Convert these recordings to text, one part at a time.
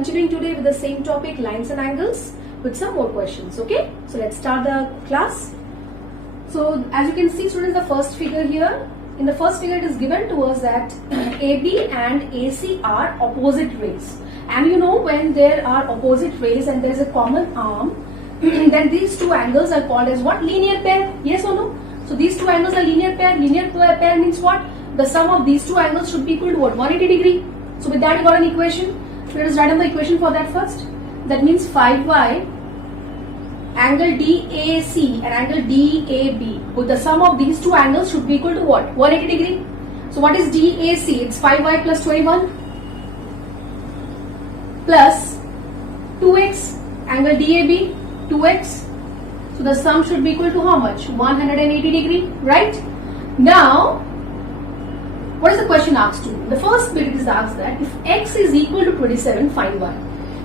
continuing today with the same topic, lines and angles, with some more questions. Okay, so let's start the class. So as you can see, students, the first figure here, in the first figure it is given to us that AB and AC are opposite rays, and you know when there are opposite rays and there is a common arm, then these two angles are called as what? Linear pair. Yes or no? So these two angles are linear pair. Linear pair means what? The sum of these two angles should be equal to what? 180 degree. So with that you got an equation. So let us write down the equation for that first. That means 5y angle DAC and angle DAB, with the sum of these two angles should be equal to what? 180 degree. So what is DAC? It's 5y plus 21 plus 2x, angle DAB 2x. So the sum should be equal to how much? 180 degree, right? Now what is the question asked to? The first bit is asked that if x is equal to 27, find y.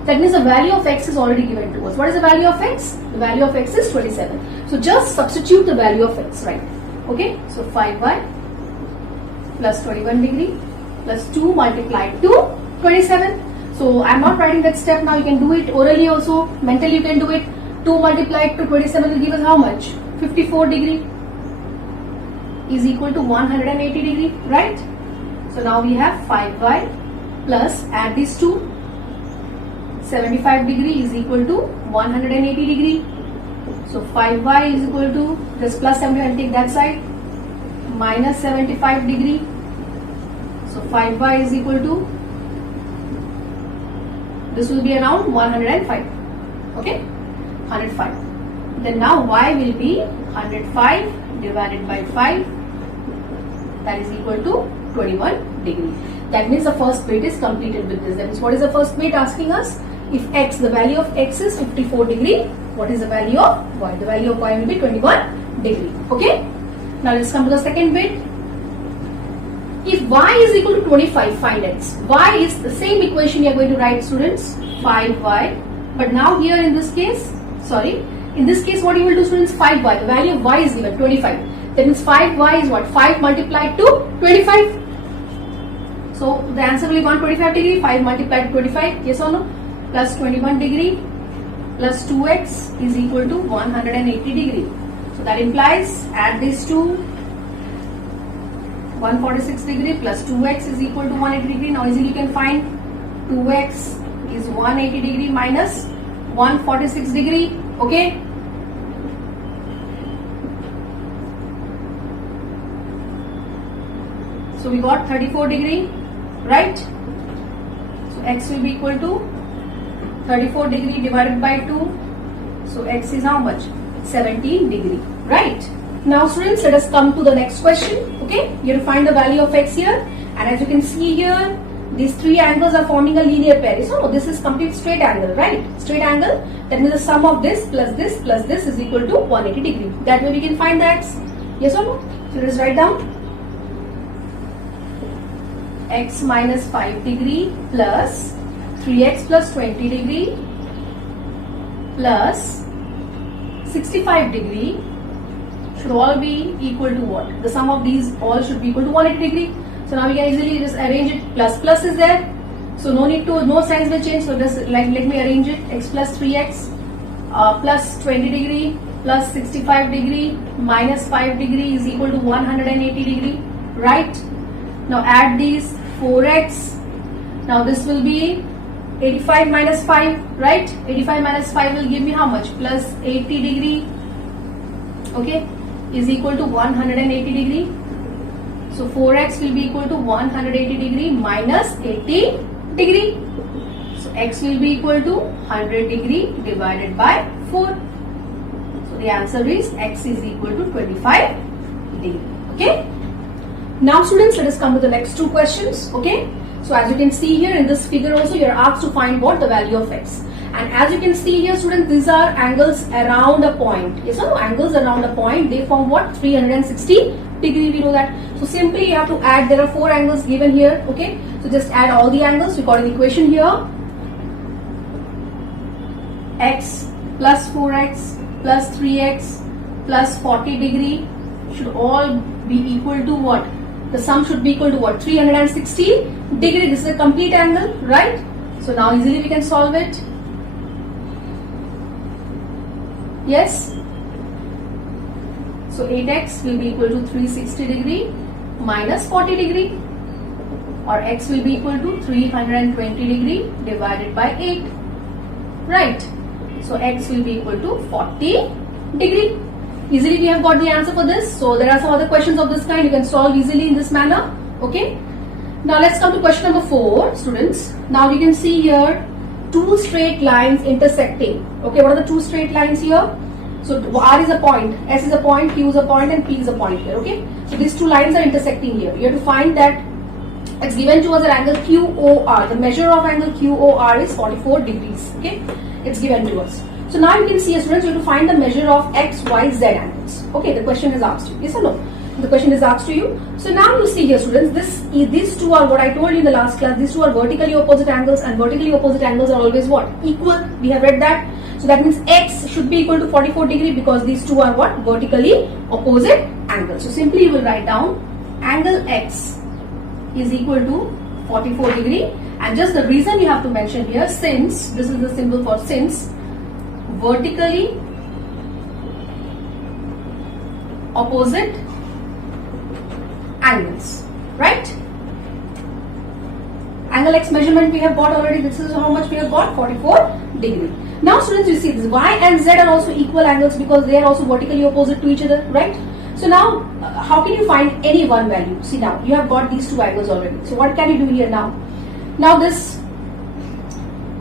That means the value of x is already given to us. What is the value of x? The value of x is 27. So just substitute the value of x, right? Okay, so 5y plus 21 degree plus 2 multiplied to 27. So I am not writing that step now. You can do it orally also. Mentally you can do it. 2 multiplied to 27 will give us how much? 54 degree is equal to 180 degree, right? So now we have 5y plus, add these two, 75 degree is equal to 180 degree. So 5y is equal to, this plus 75, take that side, minus 75 degree. So 5y is equal to, this will be around 105. Okay, 105. Then now y will be 105 divided by 5, that is equal to 21 degree. That means the first bit is completed with this. That means what is the first bit asking us? If x, the value of x is 54 degree, what is the value of y? The value of y will be 21 degree. Okay. Now let's come to the second bit. If y is equal to 25, find x. Y is the same equation you are going to write, students. 5y. But now here in this case, in this case what you will do, students? 5y. The value of y is given 25. That means 5y is what? 5 multiplied to 25. So the answer will be 125 degree. 5 multiplied to 25. Yes or no? Plus 21 degree plus 2x is equal to 180 degree. So that implies, add these two, 146 degree plus 2x is equal to 180 degree. Now easily you can find 2x is 180 degree minus 146 degree. Okay. So we got 34 degree, right? So x will be equal to 34 degree divided by 2. So x is how much? 17 degree, right? Now students, let us come to the next question. Okay, you have to find the value of x here, and as you can see here, these three angles are forming a linear pair. So this is complete straight angle, right? Straight angle. That means the sum of this plus this is equal to 180 degree. That way we can find the x. Yes or no? So let us write down. X minus 5 degree plus 3x plus 20 degree plus 65 degree should all be equal to what? The sum of these all should be equal to 180 degree. So now we can easily just arrange it. Plus is there, so no need to, no signs will change. So just let me arrange it. X plus 3x plus 20 degree plus 65 degree minus 5 degree is equal to 180 degree, right? Now add these 4x. Now this will be 85 minus 5, right? 85 minus 5 will give me how much? Plus 80 degree. Okay, is equal to 180 degree. So 4x will be equal to 180 degree minus 80 degree. So x will be equal to 100 degree divided by 4. So the answer is x is equal to 25 degree. Okay. Now students, let us come to the next two questions. Okay. So as you can see here in this figure also, you are asked to find what? The value of x. And as you can see here, students, these are angles around a point. Yes or no? Angles around a point, they form what? 360 degree, we know that. So simply you have to add, there are 4 angles given here. Okay. So just add all the angles. We got an equation here. X plus 4x plus 3x plus 40 degree should all be equal to what? The sum should be equal to what? 360 degree. This is a complete angle, right? So now easily we can solve it. Yes. So 8x will be equal to 360 degree minus 40 degree, or x will be equal to 320 degree divided by 8. Right. So x will be equal to 40 degree. Easily we have got the answer for this. So there are some other questions of this kind you can solve easily in this manner. Okay. Now let's come to question number 4, students. Now you can see here two straight lines intersecting. Okay, what are the two straight lines here? So R is a point, S is a point, Q is a point, and P is a point here. Okay, so these two lines are intersecting here. You have to find that it's given to us an angle QOR. The measure of angle QOR is 44 degrees. Okay, it's given to us. So now you can see, students, you have to find the measure of X, Y, Z angles. Okay, the question is asked you. Yes or no? The question is asked to you. So now you see here, students, these two are what I told you in the last class. These two are vertically opposite angles, and vertically opposite angles are always what? Equal. We have read that. So that means X should be equal to 44 degree because these two are what? Vertically opposite angles. So simply you will write down angle X is equal to 44 degree, and just the reason you have to mention here, since this is the symbol for since vertically opposite angles, right? Angle X measurement we have got already. This is how much we have got, 44 degree. Now students, you see this Y and Z are also equal angles because they are also vertically opposite to each other, right? So now how can you find any one value? See, now you have got these two angles already. So what can you do here now? Now this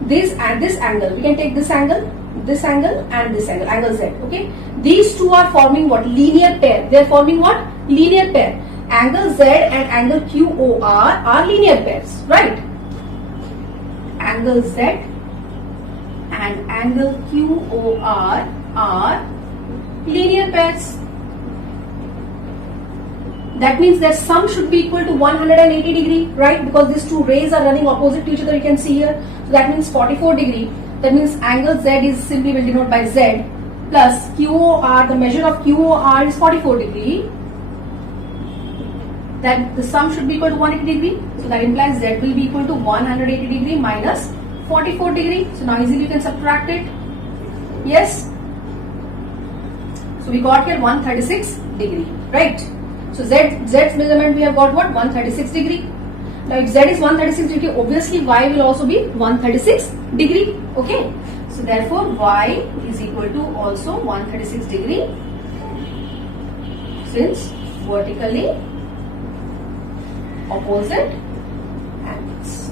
and this angle, we can take this angle and this angle, angle Z. Okay, these two are forming what? Linear pair. They are forming what? Linear pair. Angle Z and angle QOR are linear pairs, right? Angle Z and angle QOR are linear pairs. That means their sum should be equal to 180 degree, right? Because these two rays are running opposite to each other, you can see here. So that means 44 degree. That means angle Z is simply will denote by Z plus QOR, the measure of QOR is 44 degree. That the sum should be equal to 180 degree. So that implies Z will be equal to 180 degree minus 44 degree. So now easily you can subtract it. Yes. So we got here 136 degree, right? So Z's measurement we have got what? 136 degree. Now if Z is 136 degree, obviously Y will also be 136 degree. Okay. So therefore Y is equal to also 136 degree, since vertically opposite angles.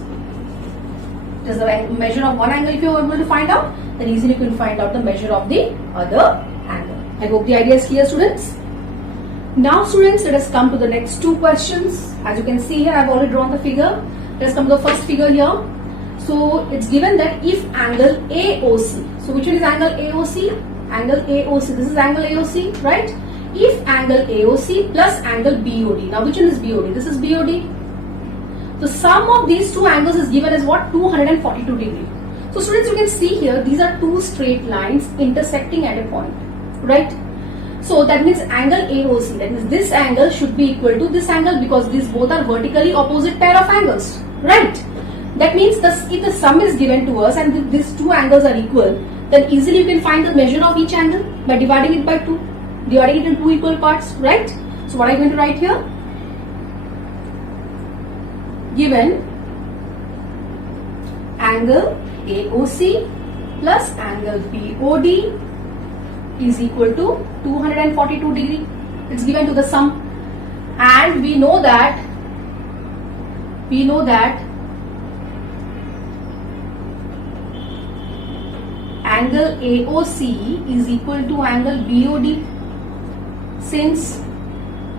Just the measure of one angle if you are able to find out, then easily you can find out the measure of the other angle. I hope the idea is clear, students. Now students, let us come to the next two questions. As you can see here, I have already drawn the figure. Let us come to the first figure here. So it's given that if angle AOC, so which one is angle AOC? Angle AOC, this is angle AOC, right? If angle AOC plus angle BOD, now which one is BOD? This is BOD. The sum of these two angles is given as what? 242 degree. So students, you can see here, these are two straight lines intersecting at a point, right? So that means angle AOC, that means this angle should be equal to this angle because these both are vertically opposite pair of angles, right? That means if the sum is given to us and these two angles are equal, then easily you can find the measure of each angle by dividing it by 2. Dividing it into two equal parts, right? So what are you going to write here? Given angle AOC plus angle BOD is equal to 242 degree. It's given to the sum, and we know that angle AOC is equal to angle BOD. Since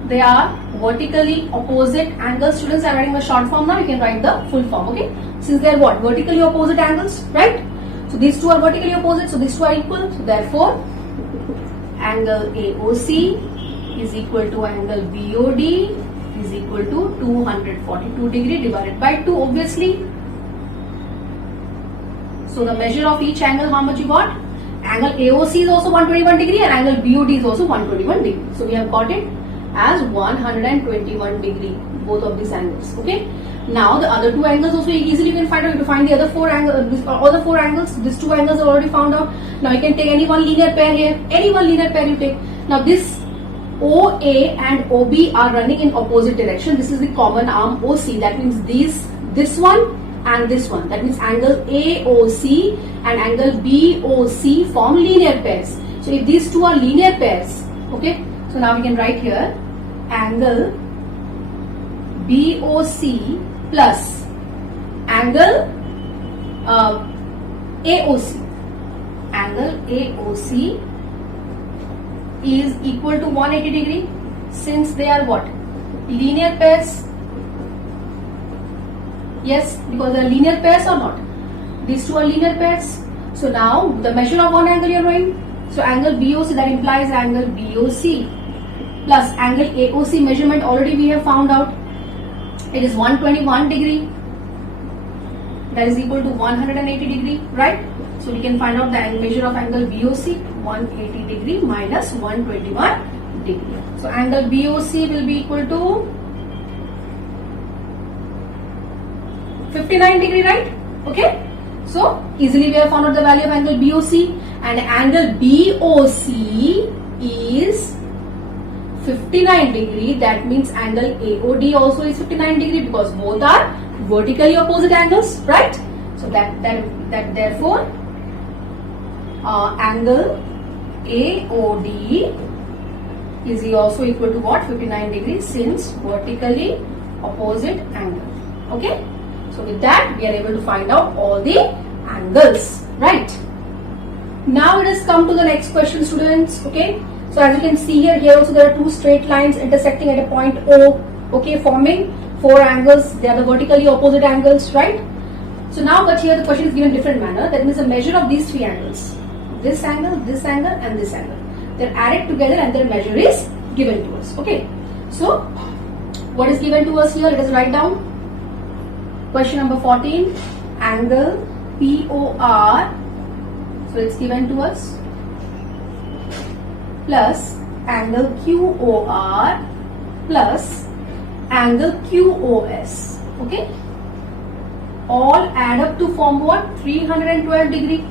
they are vertically opposite angles, students, I am writing the short form now, you can write the full form, okay? Since they are what? Vertically opposite angles, right? So these two are vertically opposite, so these two are equal. So therefore, angle AOC is equal to angle BOD is equal to 242 degree divided by 2, obviously. So the measure of each angle, how much you got? Angle AOC is also 121 degree and angle BOD is also 121 degree. So we have got it as 121 degree, both of these angles. Okay. Now the other two angles also easily you can find out. You can find the other four angles, all the four angles. These two angles are already found out. Now you can take any one linear pair here. Any one linear pair you take. Now this OA and OB are running in opposite direction. This is the common arm OC. That means this one and this one. That means angle AOC and angle BOC form linear pairs. So if these two are linear pairs, okay. So now we can write here angle BOC plus angle AOC. Angle AOC is equal to 180 degree since they are what? Linear pairs. Yes, because they are linear pairs or not? These two are linear pairs. So now the measure of one angle you are knowing. So angle BOC, that implies angle BOC plus angle AOC measurement already we have found out. It is 121 degree. That is equal to 180 degree, right? So we can find out the measure of angle BOC, 180 degree minus 121 degree. So angle BOC will be equal to 59 degree, right? Okay. So easily we have found out the value of angle BOC, and angle BOC is 59 degree. That means angle AOD also is 59 degree because both are vertically opposite angles, right? So that therefore angle AOD is also equal to what? 59 degrees since vertically opposite angle. Okay. So with that we are able to find out all the angles, right? Now it has come to the next question, students. Okay. So as you can see here also there are two straight lines intersecting at a point O. Okay, forming four angles. They are the vertically opposite angles, right? So now, but here the question is given in different manner. That means the measure of these three angles, this angle, and this angle, they're added together and their measure is given to us. Okay. So what is given to us here? Let us write down. Question number 14. Angle POR. So it's given to us plus angle QOR plus angle QOS. Okay. All add up to form what? 312 degree.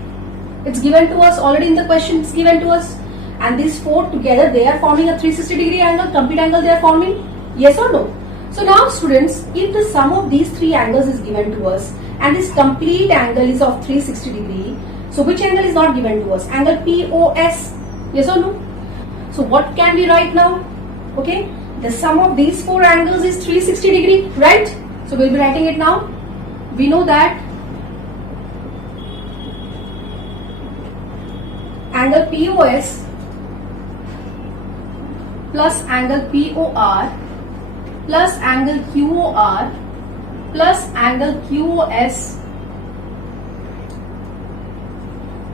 It's given to us already in the question. It's given to us, and these four together they are forming a 360 degree angle. Complete angle they are forming. Yes or no? So now, students, if the sum of these three angles is given to us and this complete angle is of 360 degree, so which angle is not given to us? Angle POS. Yes or no? So what can we write now? Okay, the sum of these four angles is 360 degree, right? So we'll be writing it now. We know that angle POS plus angle POR plus angle QOR plus angle QOS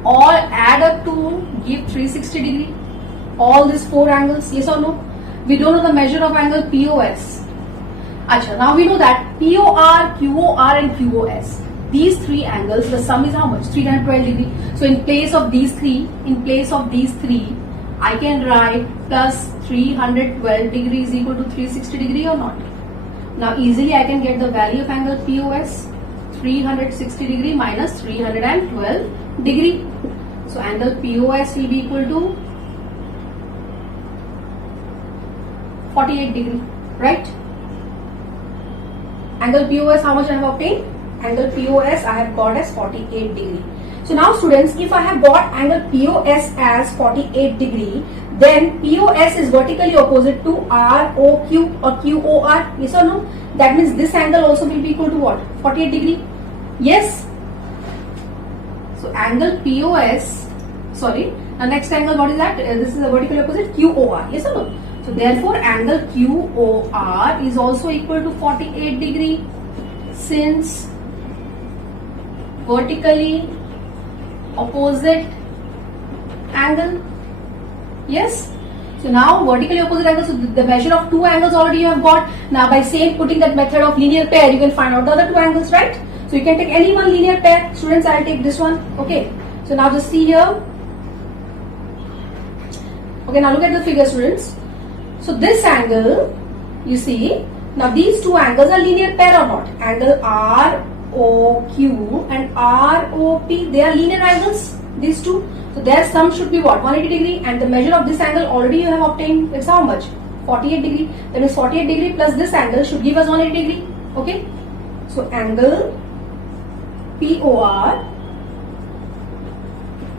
all add up to give 360 degree. All these four angles, yes or no? We don't know the measure of angle POS. Acha, now we know that POR, QOR and QOS, these three angles, the sum is how much? 312 degree. So in place of these three, I can write plus 312 degree is equal to 360 degree or not? Now easily I can get the value of angle POS, 360 degree minus 312 degree. So angle POS will be equal to 48 degree, right? Angle POS, how much I have obtained? Angle POS I have got as 48 degree. So now, students, if I have got angle POS as 48 degree, then POS is vertically opposite to ROQ or QOR, yes or no? That means this angle also will be equal to what? 48 degree. Yes. So angle POS, sorry, the next angle, what is that? This is the vertically opposite QOR, yes or no? So therefore angle QOR is also equal to 48 degree since vertically opposite angle. Yes. So now vertically opposite angle, so the measure of two angles already you have got. Now by putting that method of linear pair, you can find out the other two angles, right? So you can take any one linear pair. Students, I'll take this one. Okay. So now just see here. Okay, now look at the figure, students. So this angle, you see, Now these two angles are linear pair or not? Angle ROQ and ROP, they are linear angles, these two. So their sum should be what? 180 degree, and the measure of this angle already you have obtained. It's how much? 48 degree. That means 48 degree plus this angle should give us 180 degree. Okay. So angle POR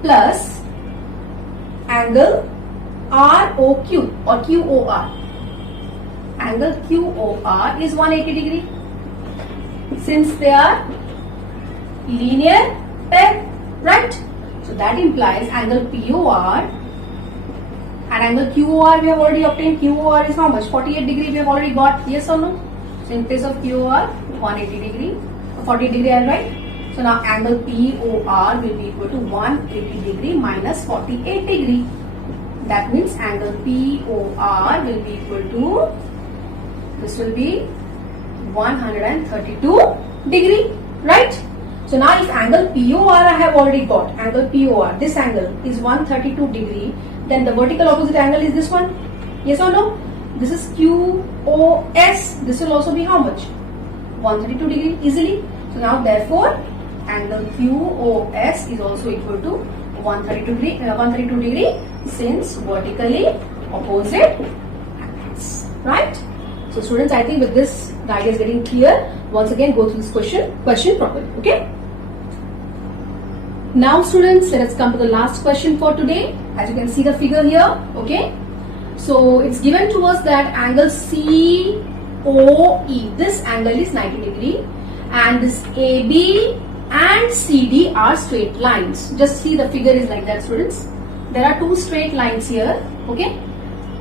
plus angle ROQ or QOR. Angle QOR is 180 degree. Since they are linear pair, right? So that implies angle POR and angle QOR we have already obtained. QOR is how much? 48 degree we have already got. Yes or no? So in case of QOR, 180 degree, 48 degree I am right. So now angle POR will be equal to 180 degree minus 48 degree. That means angle POR will be equal to, this will be 132 degree, right? So now if angle POR I have already got, angle POR, this angle is 132 degree, then the vertical opposite angle is this one. Yes or no? This is QOS. This will also be how much? 132 degree easily. So now therefore angle QOS is also equal to 132 degree since vertically opposite angles, right? So students, I think with this the idea is getting clear. Once again go through this question properly. Okay. Now students, let us come to the last question for today. As you can see the figure here. Okay. So it's given to us that angle COE, this angle is 90 degree, and this AB and CD are straight lines. Just see the figure is like that, students. There are two straight lines here. Okay.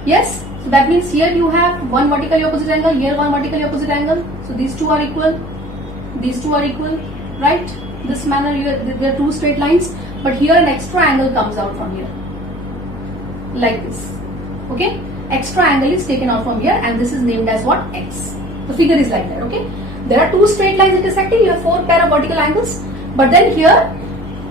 Yes. So that means here you have one vertically opposite angle, here one vertically opposite angle. So these two are equal. These two are equal, right? This manner there are two straight lines, but here an extra angle comes out from here, like this. Okay, extra angle is taken out from here, and this is named as what? X. The figure is like that. Okay, there are two straight lines intersecting. You have four pair of vertical angles, but then here,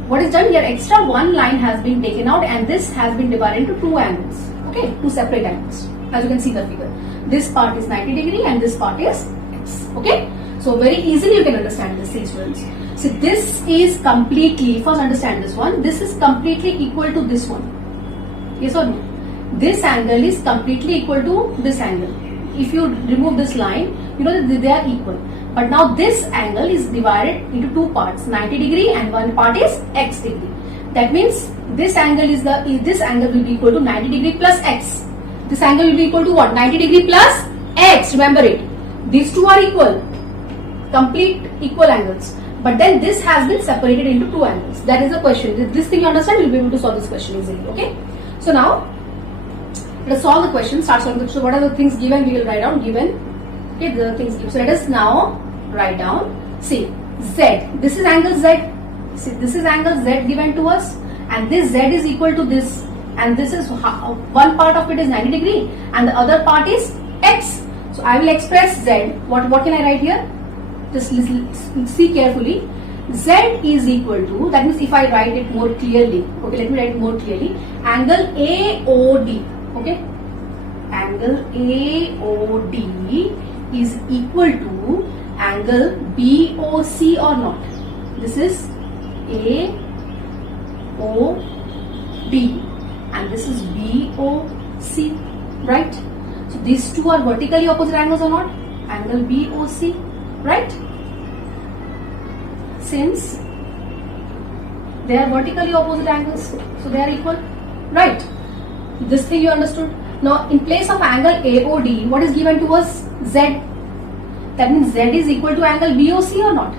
what is done here? Extra one line has been taken out, and this has been divided into two angles. Okay, two separate angles. As you can see the figure, this part is 90 degree, and this part is X. Okay, so very easily you can understand this, students. So this is completely, first understand this one, this is completely equal to this one. Yes or no? This angle is completely equal to this angle. If you remove this line, you know that they are equal. But now this angle is divided into two parts, 90 degree and one part is X degree. That means this angle this angle will be equal to 90 degree plus X. This angle will be equal to what? 90 degree plus X. Remember it. These two are equal. Complete equal angles. But then this has been separated into two angles. That is the question. This thing you understand, you'll be able to solve this question easily. Okay. So now, let us solve the question. Start solving the question. What are the things given? We will write down given. Okay, the things given. So let us now write down. See, Z. This is angle Z. See, this is angle Z given to us. And this Z is equal to this. And this is, one part of it is 90 degree. And the other part is X. So I will express Z. What can I write here? Just see carefully. Z is equal to, that means if I write it more clearly, okay, let me write it more clearly, angle AOD, okay, angle AOD is equal to angle BOC or not. This is AOD and this is BOC, right? So these two are vertically opposite angles or not? Angle BOC, right? Since they are vertically opposite angles, so they are equal, right? This thing you understood. Now in place of angle AOD, what is given to us? Z. That means Z is equal to angle BOC or not?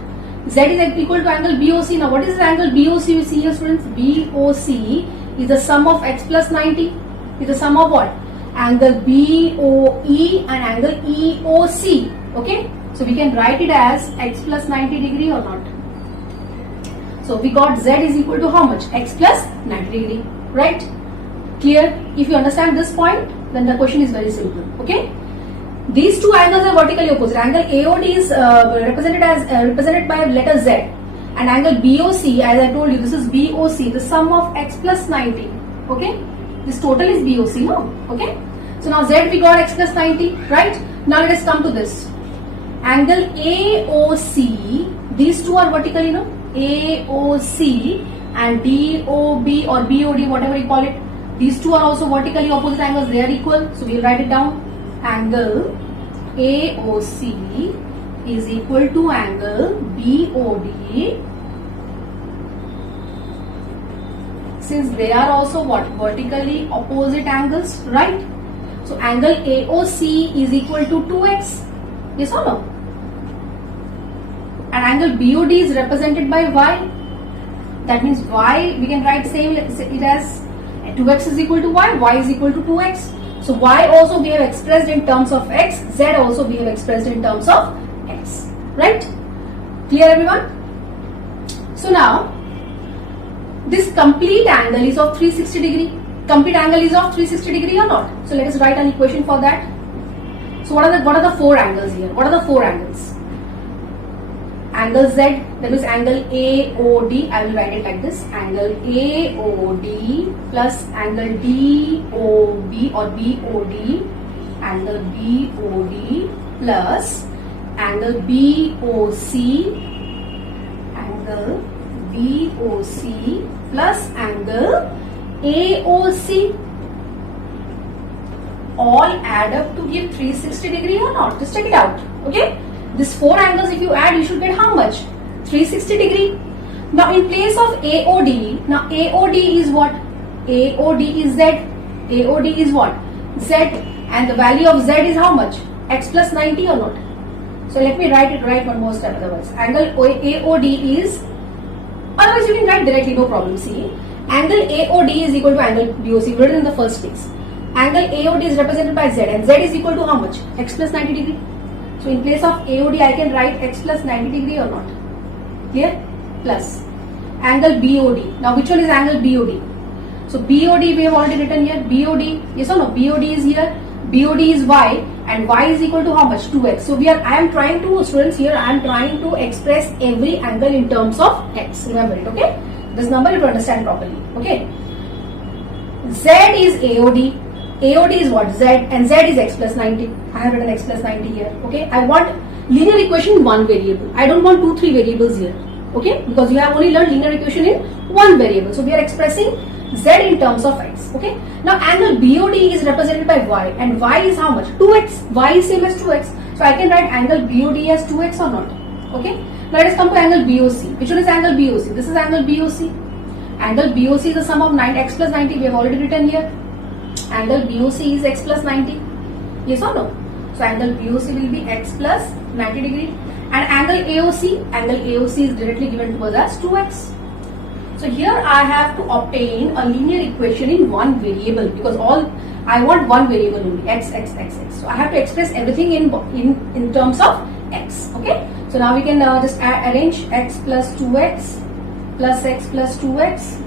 Z is equal to angle BOC. Now what is the angle BOC you see here, students? BOC is the sum of X plus 90. Is the sum of what? Angle BOE and angle EOC. Okay. So we can write it as X plus 90 degree or not. So we got Z is equal to how much? X plus 90 degree, right? Clear? If you understand this point, then the question is very simple. Okay. These two angles are vertically opposite. Angle AOD is represented by letter Z, and angle BOC, as I told you, this is BOC, the sum of X plus 90. Okay. This total is BOC, no? Okay. So now Z we got X plus 90, right? Now let us come to this. angle AOC, these two are vertically, no? AOC and DOB or BOD, whatever you call it, these two are also vertically opposite angles, they are equal. So we'll write it down. Angle AOC is equal to angle BOD, since they are also what? Vertically opposite angles, right? So angle AOC is equal to 2x, yes or no? And angle BOD is represented by y. That means y, we can write same it as 2x is equal to y is equal to 2x. So y also we have expressed in terms of x, z also we have expressed in terms of x, right? Clear everyone? So now, this complete angle is of 360 degree. Complete angle is of 360 degree or not? So let us write an equation for that. So what are the four angles here? What are the four angles? Angle Z, that is angle AOD, I will write it like this, angle AOD plus angle DOB or BOD, angle BOD plus angle BOC, angle BOC plus angle AOC, all add up to give 360 degree or not? Just check it out, okay? These four angles if you add, you should get how much? 360 degree. Now in place of AOD, now AOD is what? AOD is Z. AOD is what? Z. And the value of Z is how much? X plus 90 or not? So let me write it right one more step otherwise. Angle AOD is, otherwise you can write directly, no problem. See, angle AOD is equal to angle BOC, written in the first place. Angle AOD is represented by Z and Z is equal to how much? X plus 90 degree. So in place of AOD, I can write x plus 90 degree or not? Clear? Plus angle BOD. Now which one is angle BOD? So BOD we have already written here. BOD, yes or no? BOD is here. BOD is y and y is equal to how much? 2x. So I am trying to, students here, I am trying to express every angle in terms of x. Remember it, okay? This number you have to understand properly, okay? Z is AOD. AOD is what? Z, and Z is x plus 90. I have written x plus 90 here. Okay. I want linear equation in one variable. I don't want 2-3 variables here. Okay. Because you have only learned linear equation in one variable. So we are expressing Z in terms of x. Okay. Now angle BOD is represented by y, and y is how much? 2x. Y is same as 2x. So I can write angle BOD as 2x or not? Okay. Now let us come to angle BOC. Which one is angle BOC? This is angle BOC. Angle BOC is the sum of 9x plus 90. We have already written here. Angle BOC is x plus 90. Yes or no? So angle BOC will be x plus 90 degree. And angle AOC is directly given to us as 2x. So here I have to obtain a linear equation in one variable, because I want one variable only, x. So I have to express everything in terms of x. Okay. So now we can just arrange x plus 2x plus x plus 2x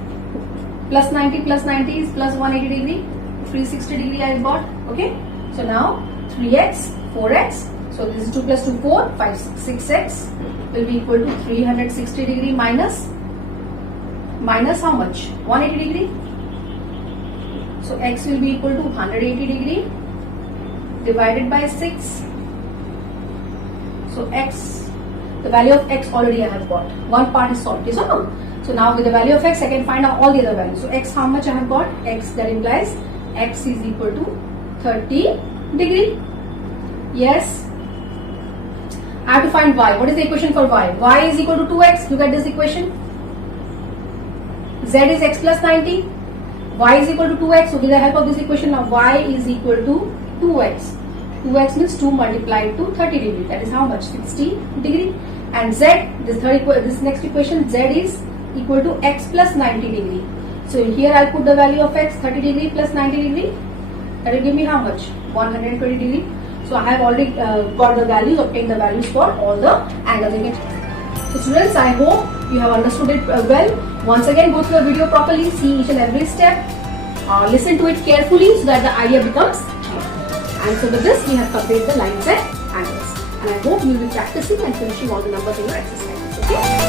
plus 90 is plus 180 degree. 360 degree I got, okay. So now 3x, 4x, so this is 2 plus 2, 4, 5, 6x will be equal to 360 degree minus how much? 180 degree. So x will be equal to 180 degree divided by 6. So x, the value of x already I have got. One part is solved, yes or no? So now with the value of x I can find out all the other values. So x, how much I have got? X, that implies x is equal to 30 degree. Yes. I have to find y. What is the equation for y? Y is equal to 2x. Look at this equation. Z is x plus 90. Y is equal to 2x. So with the help of this equation now y is equal to 2x. 2x means 2 multiplied to 30 degree. That is how much? 60 degree. And z, this next equation, z is equal to x plus 90 degree. So here I'll put the value of x, 30 degree plus 90 degree. That will give me how much? 120 degree. So I have already got the values, obtained the values for all the angles. So students, I hope you have understood it well. Once again, go through the video properly, see each and every step, listen to it carefully so that the idea becomes clear. And so with this, we have completed the lines and angles. And I hope you will be practicing and finishing all the numbers in your exercises. Okay?